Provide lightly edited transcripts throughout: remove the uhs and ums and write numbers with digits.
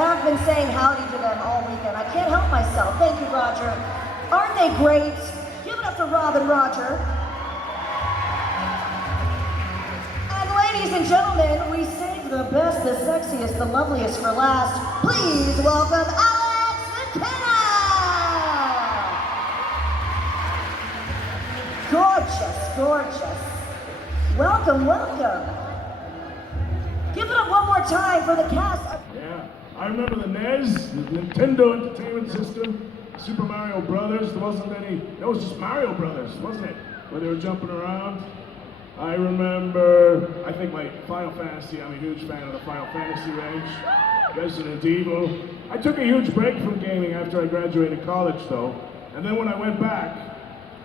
I have been saying howdy to them all weekend. I can't help myself. Thank you, Roger. Aren't they great? Give it up for Rob and Roger. And ladies and gentlemen, we saved the best, the sexiest, the loveliest for last. Please welcome Alex McKenna! Gorgeous, gorgeous. Welcome, welcome. Give it up one more time for the cast. Yeah, I remember the NES, the Nintendo Entertainment System, Super Mario Brothers. There wasn't any, it was just Mario Brothers, wasn't it? Where they were jumping around. I remember, I think like Final Fantasy, I'm a huge fan of the Final Fantasy range. Resident Evil. I took a huge break from gaming after I graduated college though. And then when I went back,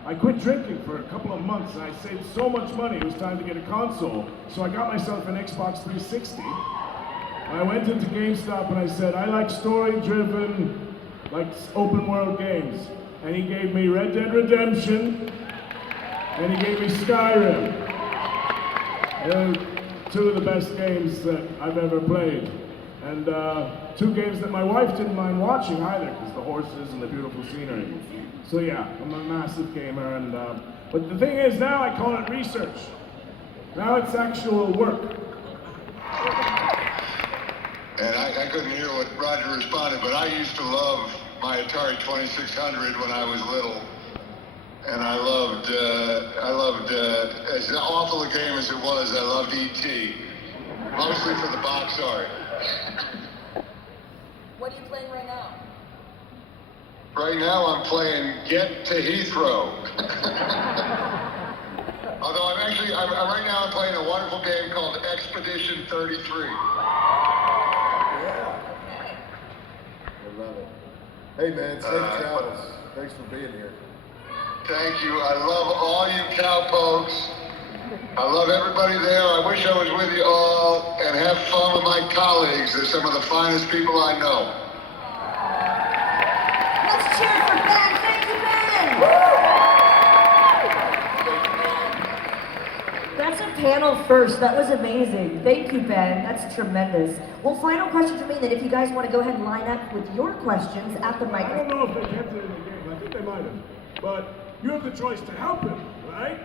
I quit drinking for a couple of months and I saved so much money, it was time to get a console. So I got myself an Xbox 360. I went into GameStop and I said, I like story-driven, like open world games. And he gave me Red Dead Redemption, and he gave me Skyrim. They're two of the best games that I've ever played. And two games that my wife didn't mind watching either, because the horses and the beautiful scenery. So yeah, I'm a massive gamer, and but the thing is now I call it research. Now it's actual work. And I couldn't hear what Roger responded, but I used to love my Atari 2600 when I was little. And I loved, as awful a game as it was, I loved E.T. Mostly for the box art. What are you playing right now? Right now I'm playing Get to Heathrow. Although right now I'm playing a wonderful game called Expedition 33. Yeah. I love it. Hey man, safe travels. Thanks for being here. Thank you. I love all you cowpokes. I love everybody there. I wish I was with you all and have fun with my colleagues. They're some of the finest people I know. Let's cheer for Ben. Thank you, Ben. That's a panel first. That was amazing. Thank you, Ben. That's tremendous. Well, final question for me then. If you guys want to go ahead and line up with your questions at the I microphone. don't know if they kept it in the game. I think they might have. But you have the choice to help him, right?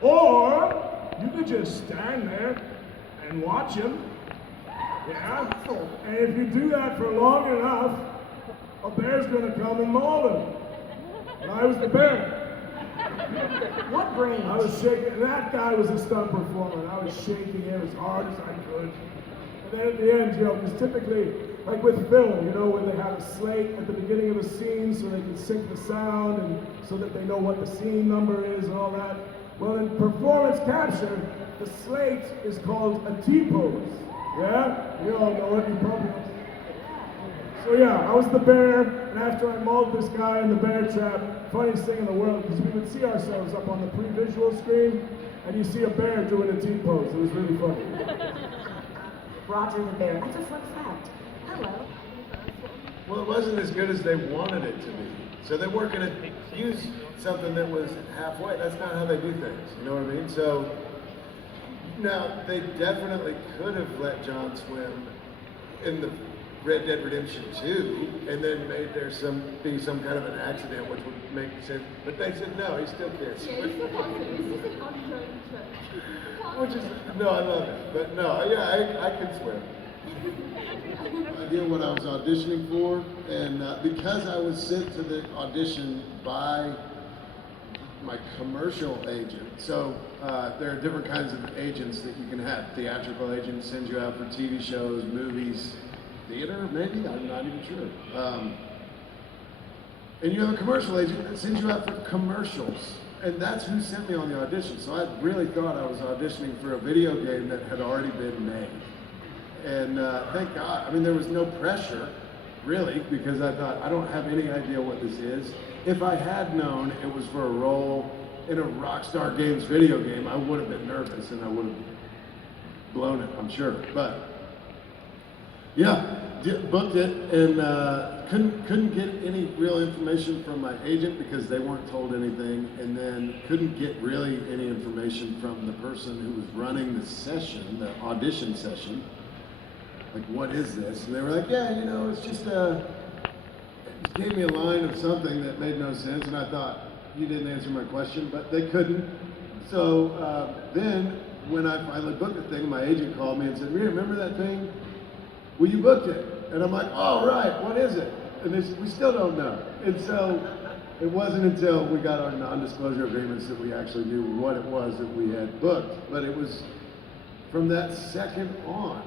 Or you could just stand there and watch him. Yeah? And if you do that for long enough, a bear's gonna come and maul him. And I was the bear. What brains? I was shaking, that guy was a stunt performer, and I was shaking him as hard as I could. And then at the end, you know, because typically, like with film, you know, when they have a slate at the beginning of a scene so they can sync the sound and so that they know what the scene number is and all that. Well, in performance capture, the slate is called a T-pose. Yeah? You all know it, you probably know. So yeah, I was the bear, and after I mauled this guy in the bear trap, funniest thing in the world, because we would see ourselves up on the pre-visual screen, and you see a bear doing a T-pose. It was really funny. Roger the bear. That's a fun fact. Hello. Well, it wasn't as good as they wanted it to be. So they weren't going to use something that was halfway. That's not how they do things. You know what I mean? So now they definitely could have let John swim in the Red Dead Redemption 2 and then made there be some kind of an accident, which would make sense. But they said no, he still can't swim. Which is, no, I love it. But no, yeah, I can swim. I idea what I was auditioning for, and because I was sent to the audition by my commercial agent, so there are different kinds of agents that you can have. Theatrical agents send you out for TV shows, movies, theater, maybe, I'm not even sure. And you have a commercial agent that sends you out for commercials. And that's who sent me on the audition. So I really thought I was auditioning for a video game that had already been made. And thank God, I mean, there was no pressure, really, because I thought, I don't have any idea what this is. If I had known it was for a role in a Rockstar Games video game, I would have been nervous and I would have blown it, I'm sure. But yeah, booked it and couldn't get any real information from my agent because they weren't told anything, and then couldn't get really any information from the person who was running the session, the audition session. like, what is this? And they were like, yeah, you know, it's just it gave me a line of something that made no sense, and I thought, you didn't answer my question, but they couldn't. So then, when I finally booked the thing, my agent called me and said, remember that thing? Well, you booked it. And I'm like, oh, right, what is it? And they said, we still don't know. And so it wasn't until we got our non-disclosure agreements that we actually knew what it was that we had booked. But it was from that second on,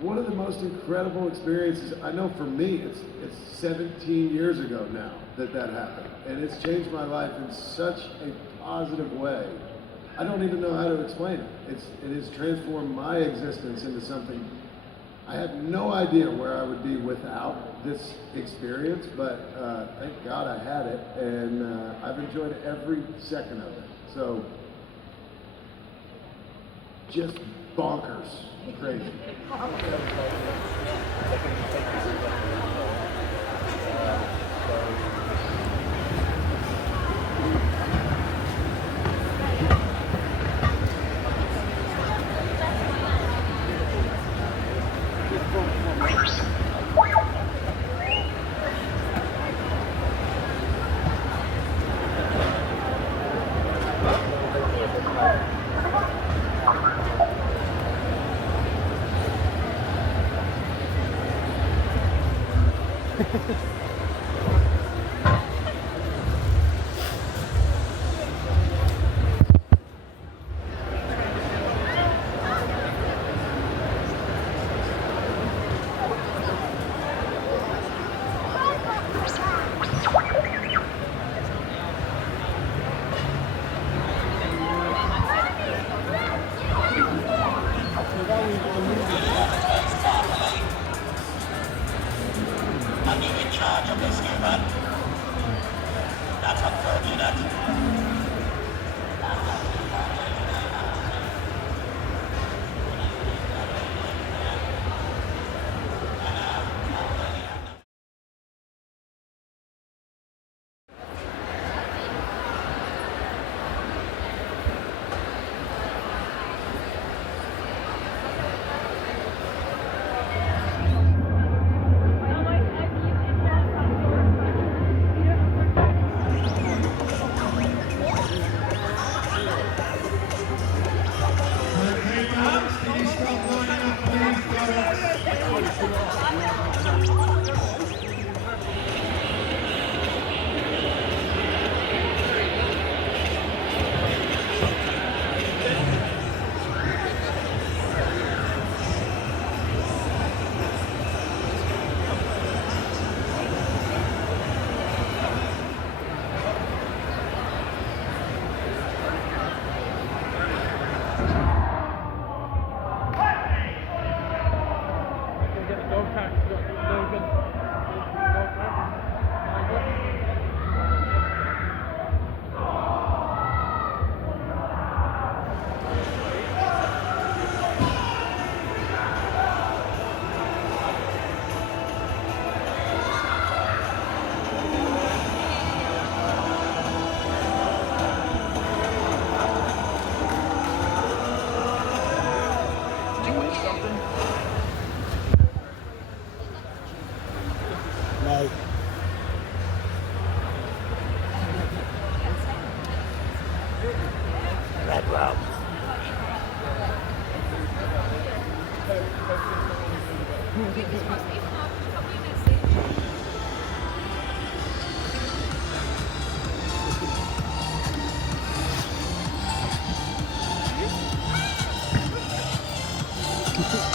one of the most incredible experiences. I know for me, it's 17 years ago now that happened. And it's changed my life in such a positive way. I don't even know how to explain it. It has transformed my existence into something. I had no idea where I would be without this experience, but thank God I had it, and I've enjoyed every second of it. So, just bonkers, crazy. Thank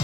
you.